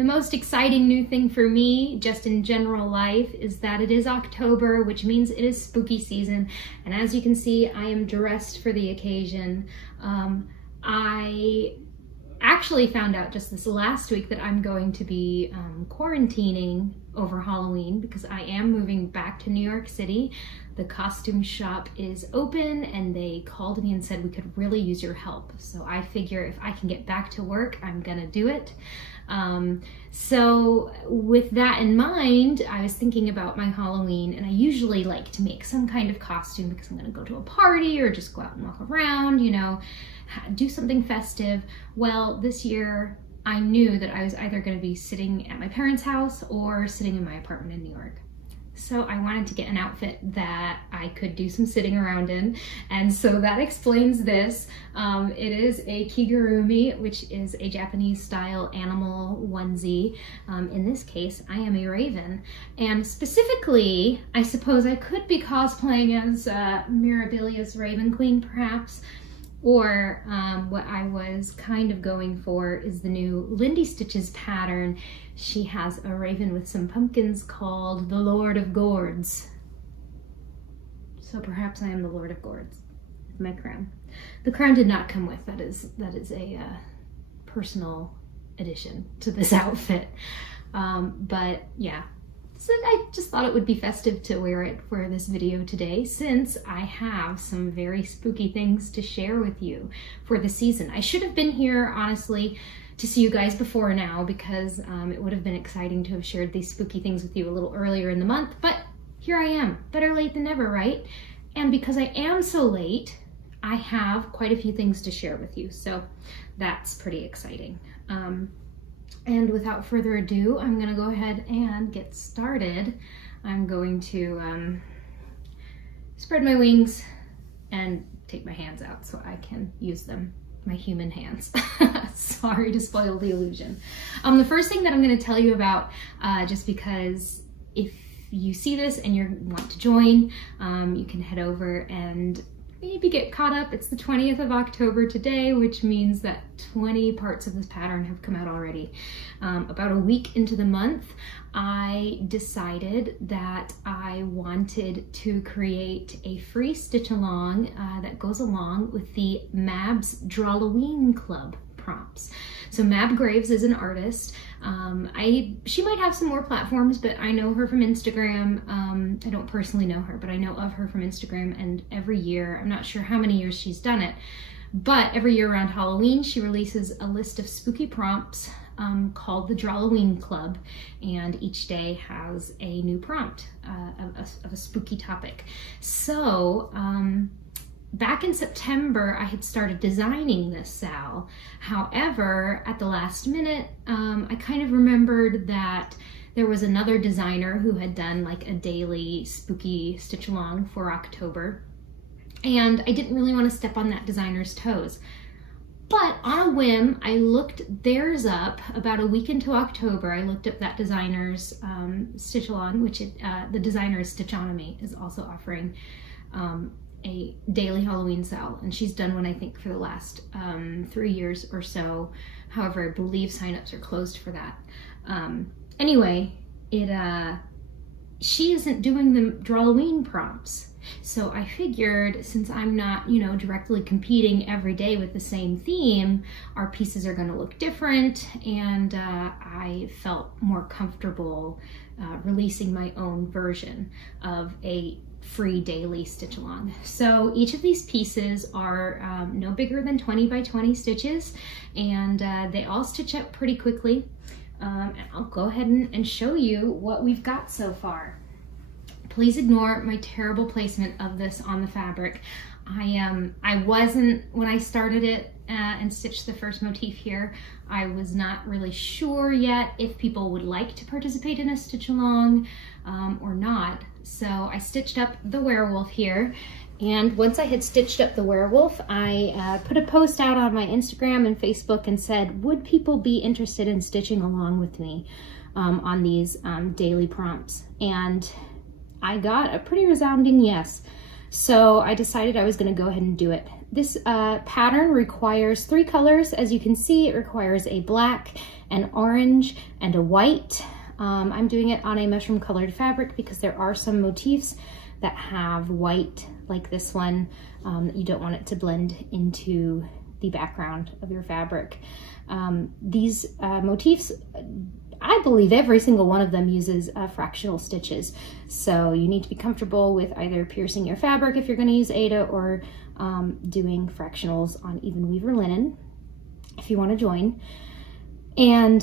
The most exciting new thing for me, just in general life, is that it is October, which means it is spooky season. And as you can see, I am dressed for the occasion. I actually found out just this last week that I'm going to be quarantining over Halloween because I am moving back to New York City. The costume shop is open and they called me and said we could really use your help. So I figure if I can get back to work, I'm gonna do it. So with that in mind, I was thinking about my Halloween, and I usually like to make some kind of costume because I'm gonna go to a party or just go out and walk around, you know, do something festive. Well, this year I knew that I was either gonna be sitting at my parents' house or sitting in my apartment in New York. So I wanted to get an outfit that I could do some sitting around in. And so that explains this. It is a kigurumi, which is a Japanese style animal onesie. In this case, I am a raven. And specifically, I suppose I could be cosplaying as Mirabilia's Raven Queen, perhaps. Or what I was kind of going for is the new Lindy Stitches pattern. She has a raven with some pumpkins called the Lord of Gourds. So perhaps I am the Lord of Gourds with my crown. The crown did not come with, that is a personal addition to this outfit. But yeah. So I just thought it would be festive to wear it for this video today, since I have some very spooky things to share with you for the season. I should have been here, honestly, to see you guys before now, because it would have been exciting to have shared these spooky things with you a little earlier in the month, but here I am. Better late than never, right? And because I am so late, I have quite a few things to share with you, so that's pretty exciting. And without further ado, I'm gonna go ahead and get started. I'm going to spread my wings and take my hands out so I can use them, my human hands. Sorry to spoil the illusion. The first thing that I'm gonna tell you about, just because if you see this and you want to join, you can head over and maybe get caught up. It's the 20th of October today, which means that 20 parts of this pattern have come out already. About a week into the month, I decided that I wanted to create a free stitch along that goes along with the Mab's Drawloween Club prompts. So Mab Graves is an artist. She might have some more platforms, but I know her from Instagram. I don't personally know her, but I know of her from Instagram, and every year, I'm not sure how many years she's done it, but every year around Halloween, she releases a list of spooky prompts called the Drawloween Club, and each day has a new prompt of a spooky topic. So, back in September, I had started designing this Sal. However, at the last minute, I kind of remembered that there was another designer who had done like a daily spooky stitch along for October, and I didn't really want to step on that designer's toes. But on a whim, I looked theirs up about a week into October. I looked up that designer's stitch along, which the designer's Stitchonomy is also offering a daily Halloween sale, and she's done one I think for the last 3 years or so. However, I believe signups are closed for that. Anyway, she isn't doing the Drawloween prompts, so I figured since I'm not, you know, directly competing every day with the same theme, our pieces are going to look different, and I felt more comfortable releasing my own version of a free daily stitch along. So each of these pieces are no bigger than 20 by 20 stitches, and they all stitch up pretty quickly. And I'll go ahead and show you what we've got so far. Please ignore my terrible placement of this on the fabric. I wasn't, when I started it and stitched the first motif here, I was not really sure yet if people would like to participate in a stitch along or not. So I stitched up the werewolf here, and once I had stitched up the werewolf, I put a post out on my Instagram and Facebook and said, would people be interested in stitching along with me on these daily prompts? And I got a pretty resounding yes. So I decided I was going to go ahead and do it. This pattern requires 3 colors. As you can see, it requires a black, an orange, and a white. I'm doing it on a mushroom colored fabric because there are some motifs that have white, like this one. You don't want it to blend into the background of your fabric. These motifs, I believe every single one of them uses fractional stitches. So you need to be comfortable with either piercing your fabric if you're going to use Aida, or doing fractionals on even weaver linen if you want to join. And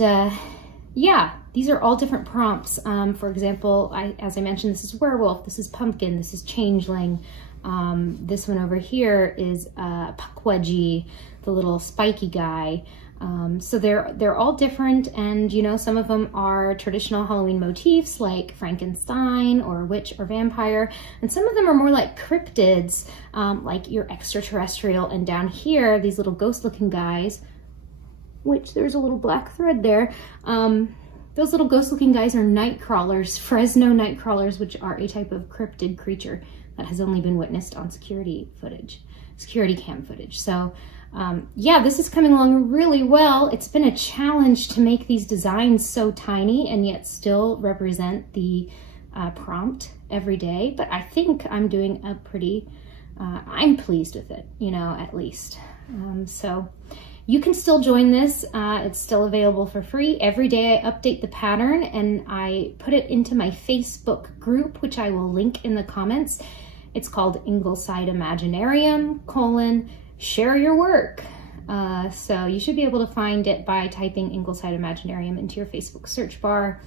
yeah, these are all different prompts. For example, as I mentioned, this is werewolf, this is pumpkin, this is changeling. This one over here is Pukwudgie, the little spiky guy. So they're all different, and you know, some of them are traditional Halloween motifs like Frankenstein or witch or vampire, and some of them are more like cryptids, like your extraterrestrial. And down here, these little ghost looking guys, which there's a little black thread there. Those little ghost looking guys are night crawlers, Fresno night crawlers, which are a type of cryptid creature that has only been witnessed on security cam footage. So yeah, this is coming along really well. It's been a challenge to make these designs so tiny and yet still represent the prompt every day, but I think I'm doing a pretty, I'm pleased with it, you know, at least. So you can still join this. It's still available for free. Every day I update the pattern and I put it into my Facebook group, which I will link in the comments. It's called Ingleside Imaginarium, share your work. So you should be able to find it by typing Ingleside Imaginarium into your Facebook search bar.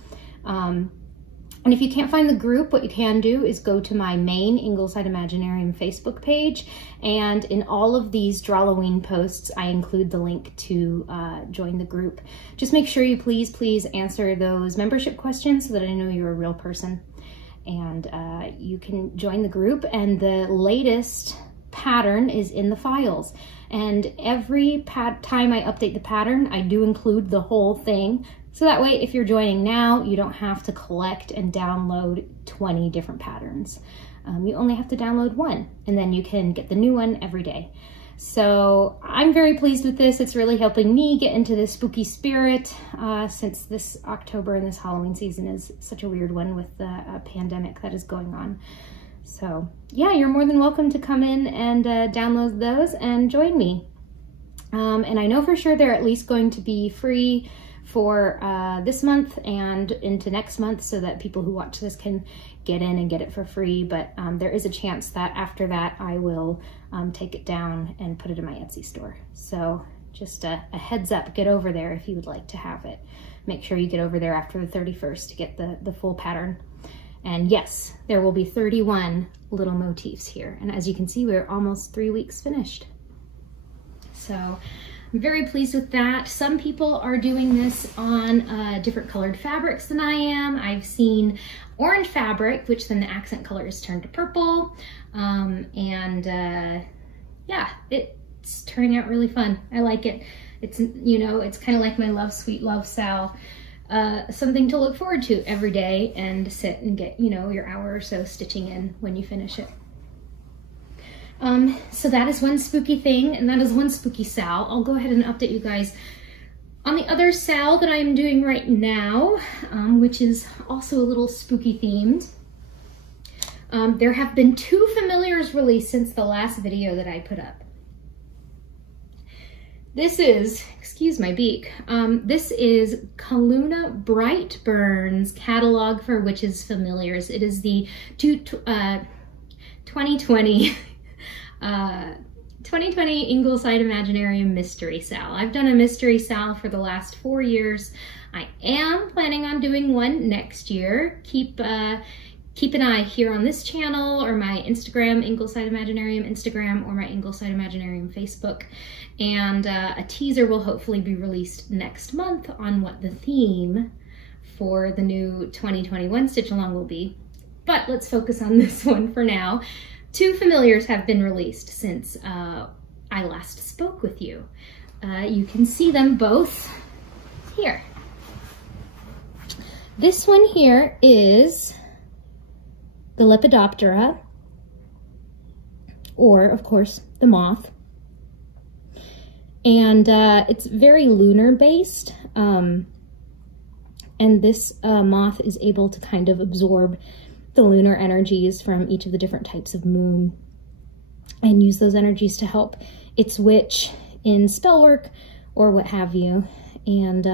And if you can't find the group, what you can do is go to my main Ingleside Imaginarium Facebook page, and in all of these Drawloween posts, I include the link to join the group. Just make sure you please answer those membership questions so that I know you're a real person, and you can join the group. And the latest pattern is in the files, and every time I update the pattern, I do include the whole thing. So that way, if you're joining now, you don't have to collect and download 20 different patterns. You only have to download one, and then you can get the new one every day. So I'm very pleased with this. It's really helping me get into the spooky spirit, since this October and this Halloween season is such a weird one with the pandemic that is going on. So yeah, you're more than welcome to come in and download those and join me. And I know for sure they're at least going to be free for this month and into next month, so that people who watch this can get in and get it for free. But there is a chance that after that I will take it down and put it in my Etsy store. So just a heads up, get over there if you would like to have it. Make sure you get over there after the 31st to get the full pattern. And yes, there will be 31 little motifs here. And as you can see, we're almost 3 weeks finished. So I'm very pleased with that. Some people are doing this on different colored fabrics than I am. I've seen orange fabric, which then the accent color is turned to purple. Yeah, it's turning out really fun. I like it. It's, you know, it's kind of like my Love Sweet Love Sal. Something to look forward to every day and sit and get, you know, your hour or so stitching in when you finish it. So that is one spooky thing, and that is one spooky sal. I'll go ahead and update you guys on the other sal that I'm doing right now, which is also a little spooky themed. There have been 2 familiars released since the last video that I put up. This is, excuse my beak, this is Kaluna Brightburn's catalog for witches familiars. It is the 2020 Ingleside Imaginarium Mystery Sal. I've done a Mystery Sal for the last 4 years. I am planning on doing one next year. Keep an eye here on this channel, or my Instagram, Ingleside Imaginarium Instagram, or my Ingleside Imaginarium Facebook. And a teaser will hopefully be released next month on what the theme for the new 2021 Stitch Along will be. But let's focus on this one for now. 2 familiars have been released since I last spoke with you. You can see them both here. This one here is the Lepidoptera, or of course the moth. And it's very lunar based. And this moth is able to kind of absorb the lunar energies from each of the different types of moon and use those energies to help its witch in spell work or what have you. And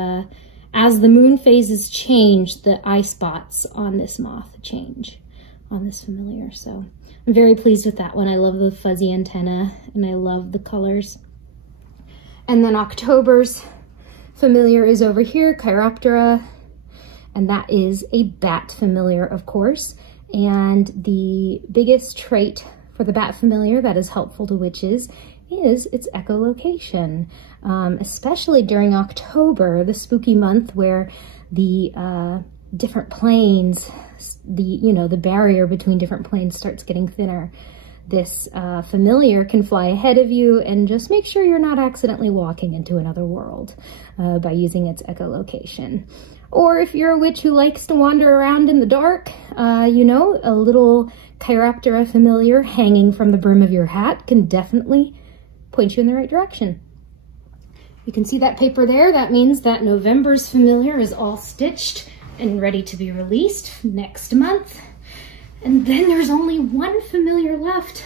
as the moon phases change, the eye spots on this moth change on this familiar. So I'm very pleased with that one. I love the fuzzy antenna and I love the colors. And then October's familiar is over here, Chiroptera, and that is a bat familiar, of course. And the biggest trait for the bat familiar that is helpful to witches is its echolocation, especially during October, the spooky month where the different planes, the barrier between different planes starts getting thinner. This familiar can fly ahead of you and just make sure you're not accidentally walking into another world by using its echolocation. Or if you're a witch who likes to wander around in the dark, a little Chiroptera familiar hanging from the brim of your hat can definitely point you in the right direction. You can see that paper there. That means that November's familiar is all stitched and ready to be released next month. And then there's only one familiar left.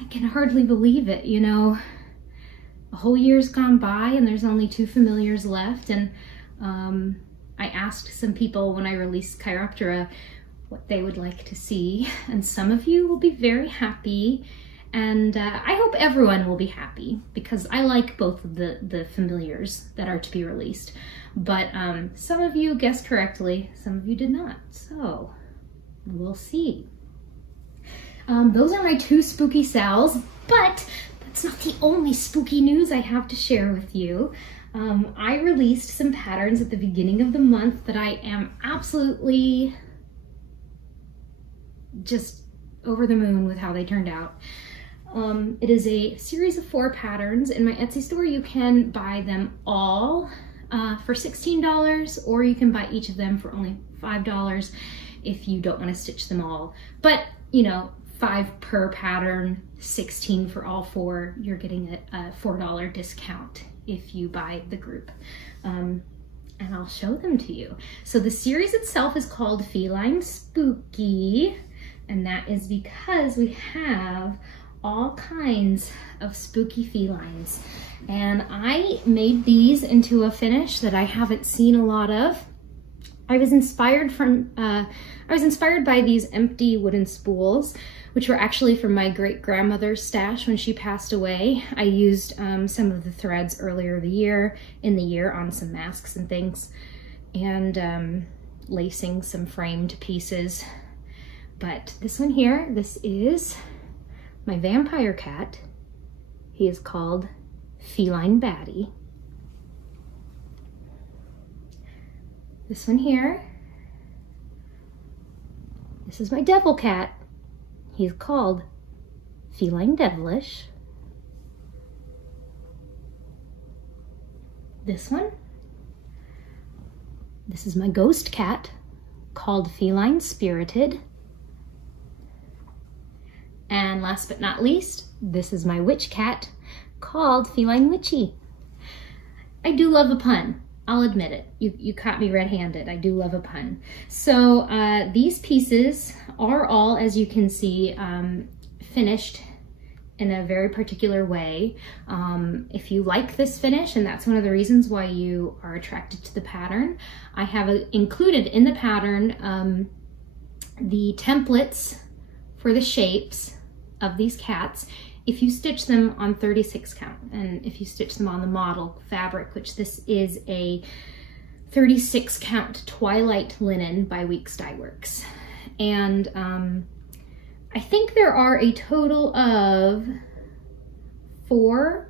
I can hardly believe it, A whole year's gone by and there's only 2 familiars left. And I asked some people when I released Chiroptera what they would like to see. And some of you will be very happy. And I hope everyone will be happy because I like both of the familiars that are to be released. But some of you guessed correctly, some of you did not. So we'll see. Those are my 2 spooky sales, but that's not the only spooky news I have to share with you. I released some patterns at the beginning of the month that I am absolutely just over the moon with how they turned out. It is a series of 4 patterns. In my Etsy store, you can buy them all for $16, or you can buy each of them for only $5 if you don't want to stitch them all. But, $5 per pattern, $16 for all 4. You're getting a $4 discount if you buy the group. And I'll show them to you. So the series itself is called Feline Spooky, and that is because we have all kinds of spooky felines. And I made these into a finish that I haven't seen a lot of. I was inspired by these empty wooden spools, which were actually from my great-grandmother's stash when she passed away. I used some of the threads earlier in the year on some masks and things, and lacing some framed pieces. But this one here, this is my vampire cat. He is called Feline Batty. This one here, this is my devil cat. He's called Feline Devilish. This one, this is my ghost cat called Feline Spirited. And last but not least, this is my witch cat called Feline Witchy. I do love a pun. I'll admit it. You caught me red-handed. I do love a pun. So these pieces are all, as you can see, finished in a very particular way. If you like this finish, and that's one of the reasons why you are attracted to the pattern, I have included in the pattern the templates for the shapes of these cats if you stitch them on 36 count, and if you stitch them on the model fabric, which this is a 36 count Twilight linen by Weeks Dye Works. And I think there are a total of 4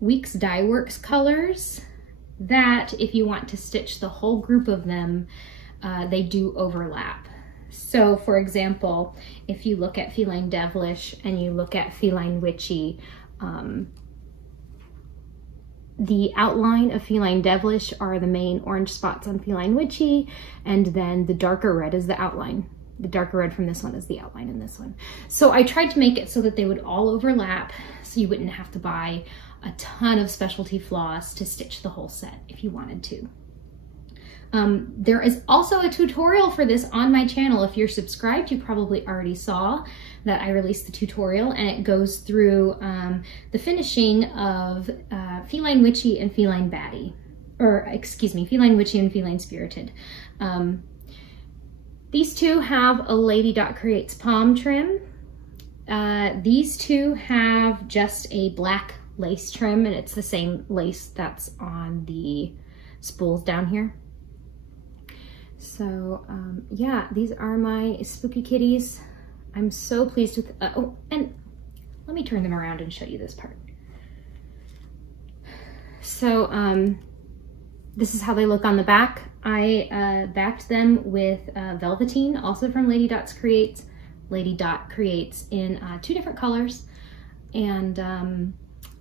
Weeks Dye Works colors that, if you want to stitch the whole group of them, they do overlap. So for example, if you look at Feline Devilish and you look at Feline Witchy, the outline of Feline Devilish are the main orange spots on Feline Witchy, and then the darker red is the outline the darker red from this one is the outline in this one. So I tried to make it so that they would all overlap, so you wouldn't have to buy a ton of specialty floss to stitch the whole set if you wanted to. There is also a tutorial for this on my channel. If you're subscribed, you probably already saw that I released the tutorial, and it goes through the finishing of Feline Witchy and Feline Baddie, or excuse me, Feline Witchy and Feline Spirited. These two have a Lady Dot Creates palm trim. These two have just a black lace trim, and it's the same lace that's on the spools down here. So yeah, these are my spooky kitties. I'm so pleased with, oh, and let me turn them around and show you this part. So this is how they look on the back. I backed them with velveteen, also from Lady Dot Creates in 2 different colors. And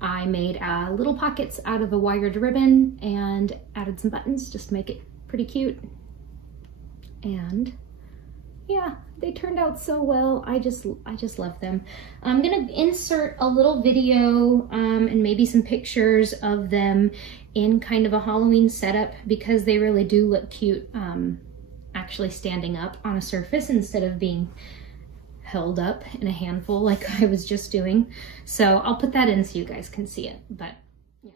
I made little pockets out of a wired ribbon and added some buttons just to make it pretty cute. And yeah, they turned out so well. I just love them. I'm gonna insert a little video and maybe some pictures of them in kind of a Halloween setup, because they really do look cute actually standing up on a surface instead of being held up in a handful like I was just doing. So I'll put that in so you guys can see it. But yeah.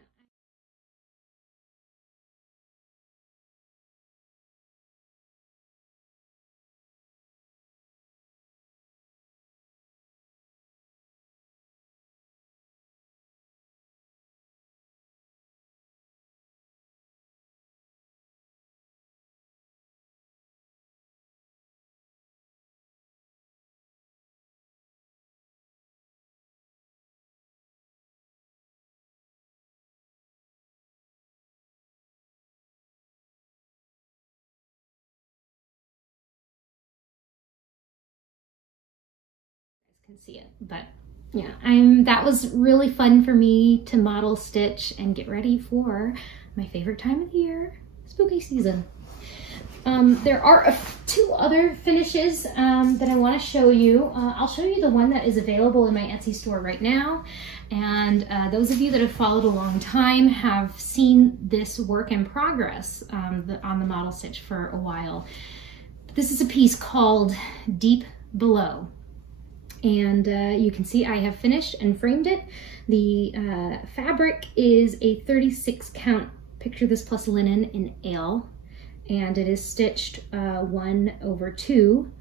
Can see it, but yeah, that was really fun for me to model, stitch, and get ready for my favorite time of the year, spooky season. There are 2 other finishes that I want to show you. I'll show you the one that is available in my Etsy store right now, and those of you that have followed a long time have seen this work in progress on the model stitch for a while. This is a piece called Deep Below. And you can see I have finished and framed it. The fabric is a 36 count Picture This Plus linen in Ale, and it is stitched 1/2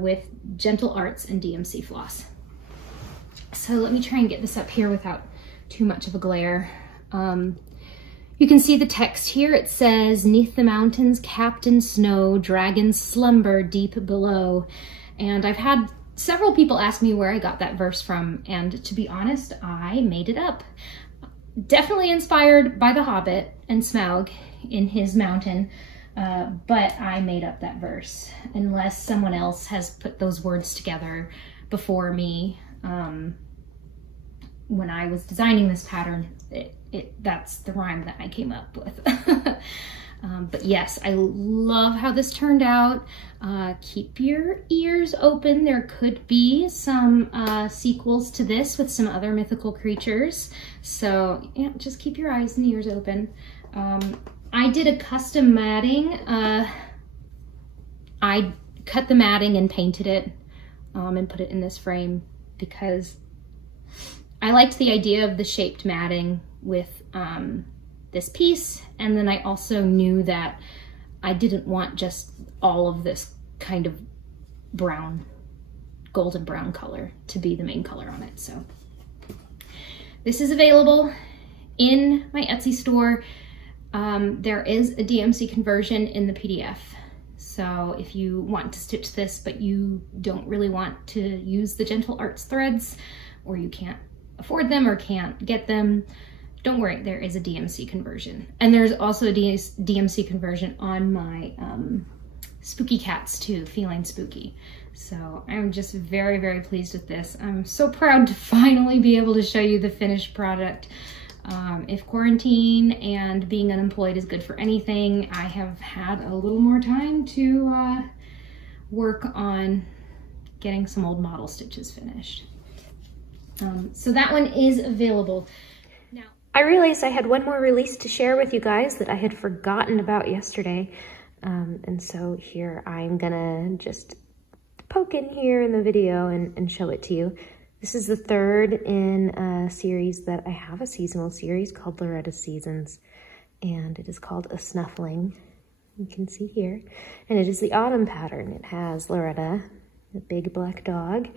with Gentle Arts and DMC floss. So let me try and get this up here without too much of a glare. You can see the text here. It says, "'Neath the mountains, Captain Snow, dragons slumber deep below." And I've had several people ask me where I got that verse from, and to be honest, I made it up. Definitely inspired by The Hobbit and Smaug in his mountain, but I made up that verse, unless someone else has put those words together before me. When I was designing this pattern, that's the rhyme that I came up with. But yes, I love how this turned out. Keep your ears open. There could be some sequels to this with some other mythical creatures. So yeah, just keep your eyes and ears open. I did a custom matting. I cut the matting and painted it and put it in this frame because I liked the idea of the shaped matting with this piece, and then I also knew that I didn't want just all of this kind of brown, golden brown color to be the main color on it. So this is available in my Etsy store. There is a DMC conversion in the PDF. So if you want to stitch this, but you don't really want to use the Gentle Arts threads, or you can't afford them or can't get them, don't worry, there is a DMC conversion. And there's also a DMC conversion on my spooky cats too, Feline Spooky. So I'm just very, very pleased with this. I'm so proud to finally be able to show you the finished product. If quarantine and being unemployed is good for anything, I have had a little more time to work on getting some old model stitches finished. So that one is available. Now, I realized I had one more release to share with you guys that I had forgotten about yesterday. And so here I'm gonna just poke in here in the video and show it to you. This is the third in a series that I have, a seasonal series called Loretta's Seasons. And it is called A Snuffling. You can see here. And it is the autumn pattern. It has Loretta, the big black dog,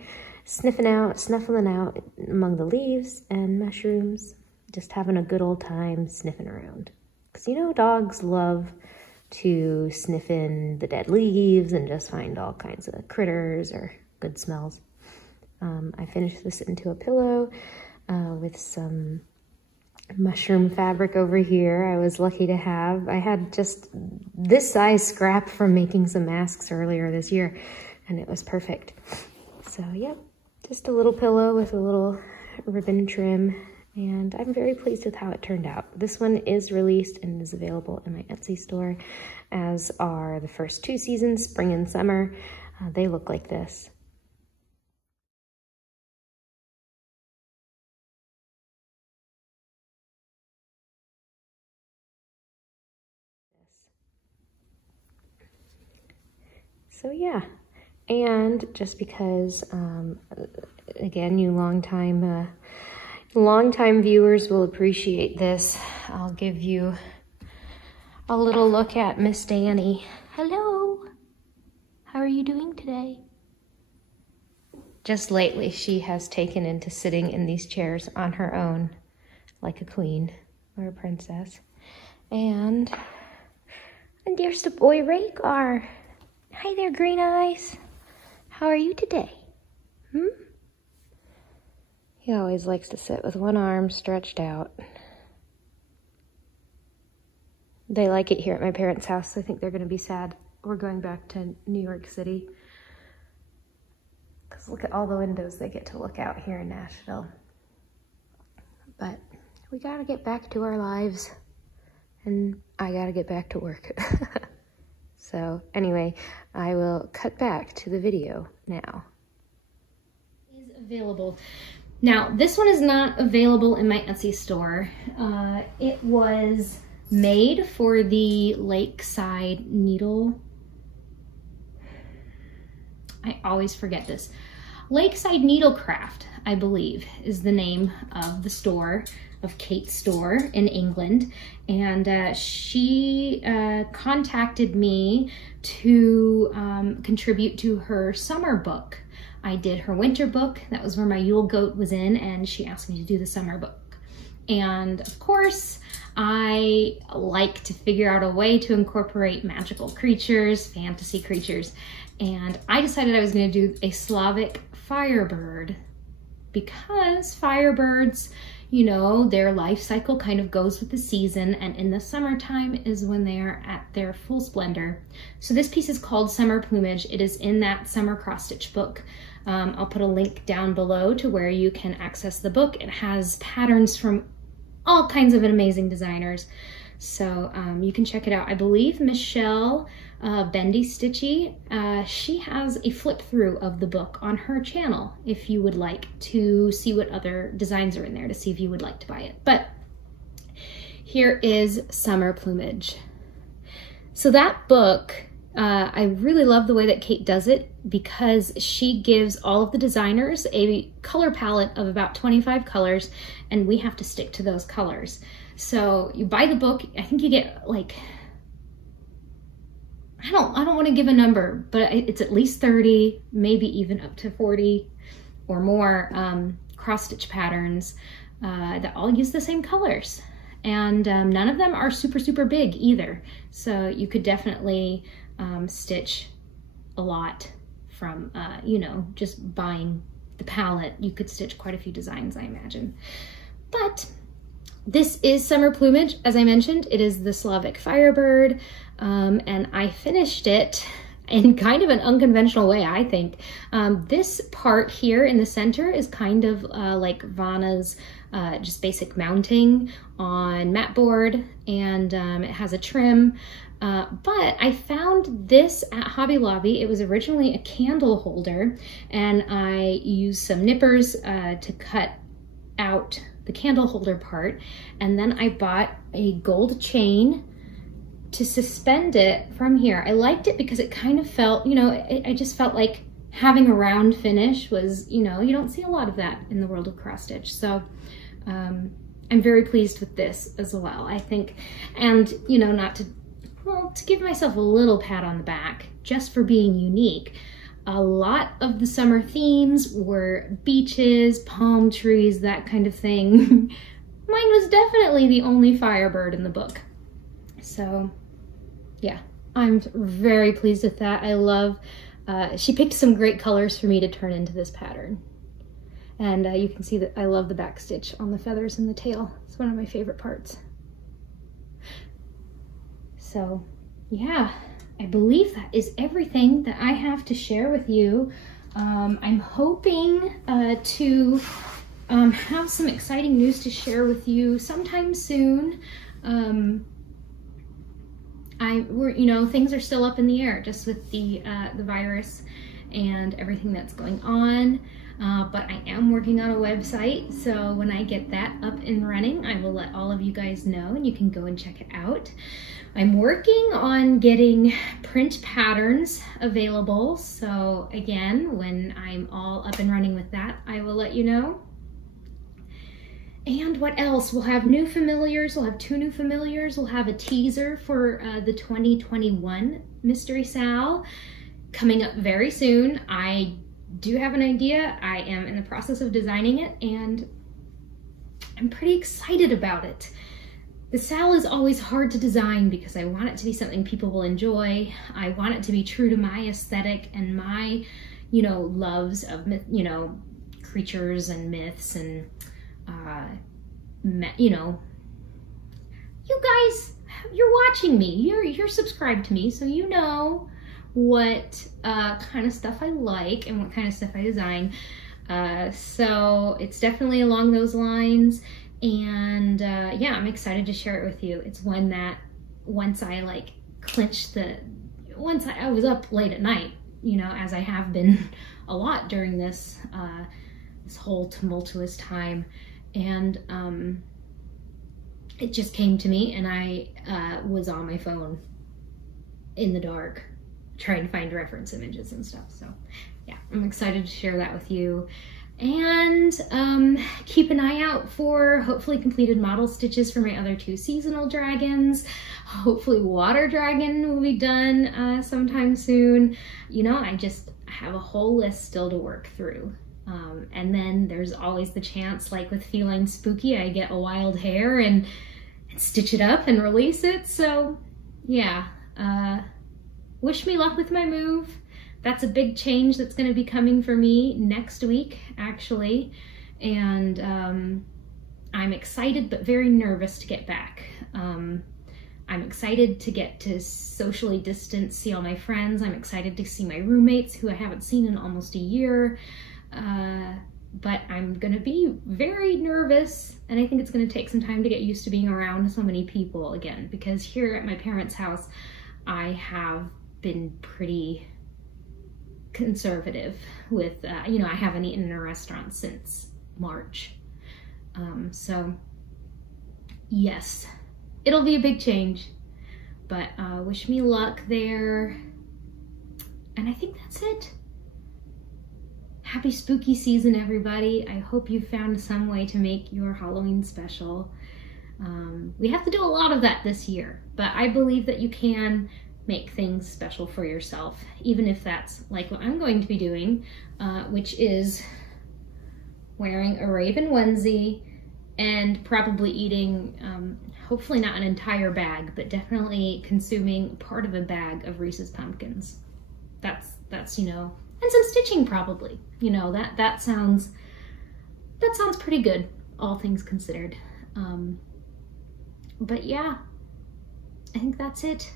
snuffling out among the leaves and mushrooms, just having a good old time sniffing around. Because you know, dogs love to sniff in the dead leaves and just find all kinds of critters or good smells. I finished this into a pillow with some mushroom fabric over here. I was lucky to have. I had just this size scrap from making some masks earlier this year, and it was perfect. So yep, just a little pillow with a little ribbon trim, and I'm very pleased with how it turned out. This one is released and is available in my Etsy store, as are the first two seasons, spring and summer. They look like this. So yeah, and just because, again, you longtime viewers will appreciate this, I'll give you a little look at Miss Danny. Hello, how are you doing today? Just lately, she has taken into sitting in these chairs on her own, like a queen or a princess. And there's the boy Rhaegar. Hi there, Green Eyes. How are you today? He always likes to sit with one arm stretched out. They like it here at my parents' house. I think they're going to be sad. We're going back to New York City. Because look at all the windows they get to look out here in Nashville. But we got to get back to our lives. And I got to get back to work. So anyway, I will cut back to the video now. Is available. Now, this one is not available in my Etsy store. It was made for the Lakeside needle. I always forget this. Lakeside Needlecraft, I believe, is the name of the store, of Kate's store in England. And she contacted me to contribute to her summer book. I did her winter book. That was where my Yule goat was in, and she asked me to do the summer book. And of course, I like to figure out a way to incorporate magical creatures, fantasy creatures. And I decided I was going to do a Slavic firebird, because firebirds, you know, their life cycle kind of goes with the season, and in the summertime is when they are at their full splendor. So this piece is called Summer Plumage. It is in that summer cross-stitch book. I'll put a link down below to where you can access the book. It has patterns from all kinds of amazing designers. So you can check it out. I believe Michelle Bendy Stitchy, she has a flip through of the book on her channel if you would like to see what other designs are in there, to see if you would like to buy it. But here is Summer Plumage. So that book, I really love the way that Kate does it, because she gives all of the designers a color palette of about 25 colors, and we have to stick to those colors. So you buy the book, I think you get like, I don't want to give a number, but it's at least 30, maybe even up to 40 or more cross-stitch patterns that all use the same colors. And none of them are super, super big either. So you could definitely stitch a lot from, you know, just buying the palette. You could stitch quite a few designs, I imagine. But this is Summer Plumage. As I mentioned, it is the Slavic Firebird, and I finished it in kind of an unconventional way, I think. This part here in the center is kind of like Vanna's just basic mounting on mat board, and it has a trim But I found this at Hobby Lobby. It was originally a candle holder, and I used some nippers to cut out the candle holder part, and then I bought a gold chain to suspend it from here. I liked it because it kind of felt, you know, I just felt like having a round finish was, you know, you don't see a lot of that in the world of cross stitch. So I'm very pleased with this as well, I think. And, you know, not to, well, to give myself a little pat on the back just for being unique. A lot of the summer themes were beaches, palm trees, that kind of thing. Mine was definitely the only Firebird in the book. So yeah, I'm very pleased with that. I love, she picked some great colors for me to turn into this pattern. And you can see that I love the back stitch on the feathers and the tail. It's one of my favorite parts. So yeah, I believe that is everything that I have to share with you. I'm hoping to have some exciting news to share with you sometime soon. You know, things are still up in the air just with the virus and everything that's going on. But I am working on a website, so when I get that up and running, I will let all of you guys know and you can go and check it out. I'm working on getting print patterns available, so again, when I'm all up and running with that, I will let you know. And what else? We'll have new familiars, we'll have 2 new familiars, we'll have a teaser for the 2021 Mystery Sal coming up very soon. I do have an idea. I am in the process of designing it and I'm pretty excited about it. The Sal is always hard to design because I want it to be something people will enjoy. I want it to be true to my aesthetic and my, you know, loves of, you know, creatures and myths and, you know, you guys, you're watching me, you're subscribed to me, so you know what kind of stuff I like and what kind of stuff I design. So it's definitely along those lines. And yeah, I'm excited to share it with you. It's one that once I like clinched once I was up late at night, you know, as I have been a lot during this whole tumultuous time. And it just came to me and I was on my phone in the dark trying to find reference images and stuff. So yeah, I'm excited to share that with you. And keep an eye out for hopefully completed model stitches for my other 2 seasonal dragons. Hopefully Water Dragon will be done sometime soon. You know, I have a whole list still to work through. And then there's always the chance, like with Feline Spooky, I get a wild hair and stitch it up and release it. So yeah, wish me luck with my move. That's a big change that's going to be coming for me next week, actually. And I'm excited but very nervous to get back. I'm excited to get to socially distance, see all my friends. I'm excited to see my roommates who I haven't seen in almost a year. But I'm going to be very nervous, and I think it's going to take some time to get used to being around so many people again, because here at my parents' house, I have been pretty conservative with, you know, I haven't eaten in a restaurant since March. So yes, it'll be a big change, but wish me luck there. And I think that's it. Happy spooky season, everybody. I hope you found some way to make your Halloween special. We have to do a lot of that this year, but I believe that you can make things special for yourself, even if that's like what I'm going to be doing, which is wearing a Raven onesie and probably eating, hopefully not an entire bag, but definitely consuming part of a bag of Reese's Pumpkins. That's, you know, and some stitching probably, you know, that sounds pretty good, all things considered. But yeah, I think that's it.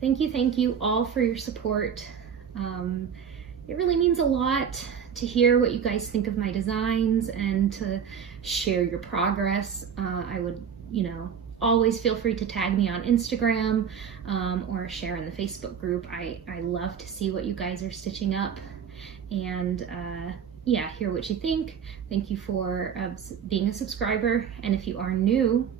Thank you all for your support. It really means a lot to hear what you guys think of my designs and to share your progress. I would, you know, always feel free to tag me on Instagram or share in the Facebook group. I love to see what you guys are stitching up, and yeah, hear what you think. Thank you for being a subscriber, and if you are new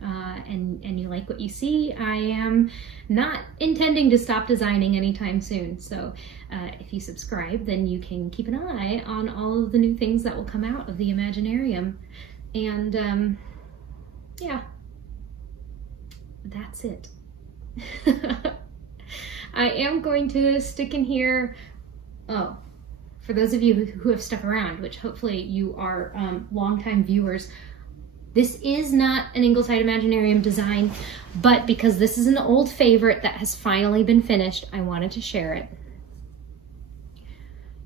and you like what you see, I am not intending to stop designing anytime soon. So if you subscribe, then you can keep an eye on all of the new things that will come out of the Imaginarium. And yeah, that's it. I am going to stick in here, oh, for those of you who have stuck around, which hopefully you are longtime viewers, this is not an Ingleside Imaginarium design, but because this is an old favorite that has finally been finished, I wanted to share it.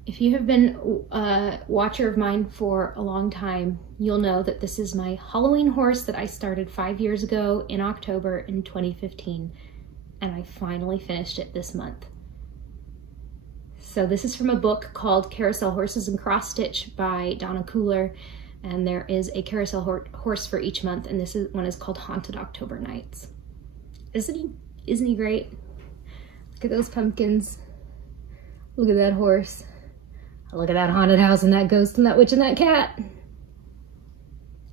If you have been a watcher of mine for a long time, you'll know that this is my Halloween horse that I started 5 years ago in October in 2015, and I finally finished it this month. So this is from a book called Carousel Horses and Cross Stitch by Donna Cooler, and there is a carousel horse for each month, and this one is called Haunted October Nights. Isn't he great? Look at those pumpkins. Look at that horse. Look at that haunted house and that ghost and that witch and that cat.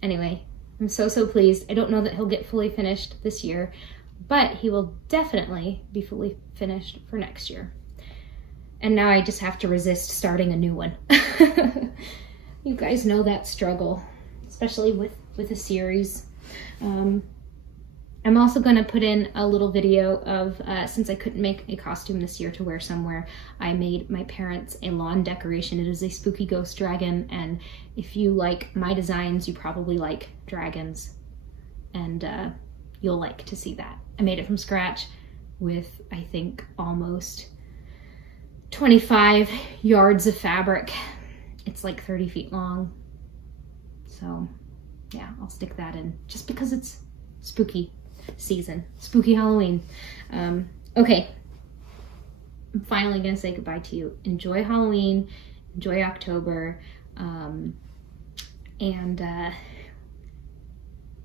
Anyway, I'm so pleased. I don't know that he'll get fully finished this year, but he will definitely be fully finished for next year. And now I just have to resist starting a new one. You guys know that struggle, especially with a series. I'm also going to put in a little video of, since I couldn't make a costume this year to wear somewhere, I made my parents a lawn decoration. It is a spooky ghost dragon, and if you like my designs, you probably like dragons, and you'll like to see that. I made it from scratch with, I think, almost 25 yards of fabric. It's like 30 feet long. So yeah, I'll stick that in just because it's spooky season, spooky Halloween. Okay, I'm finally gonna say goodbye to you. Enjoy Halloween, enjoy October, and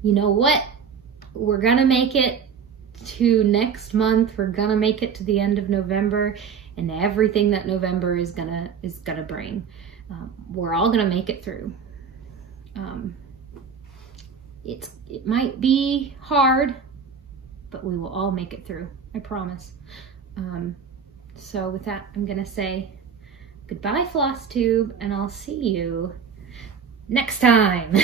you know what? We're gonna make it to next month. We're gonna make it to the end of November, and everything that November is gonna bring. We're all gonna make it through. It might be hard, but we will all make it through, I promise. So with that, I'm gonna say goodbye, Floss Tube, and I'll see you next time.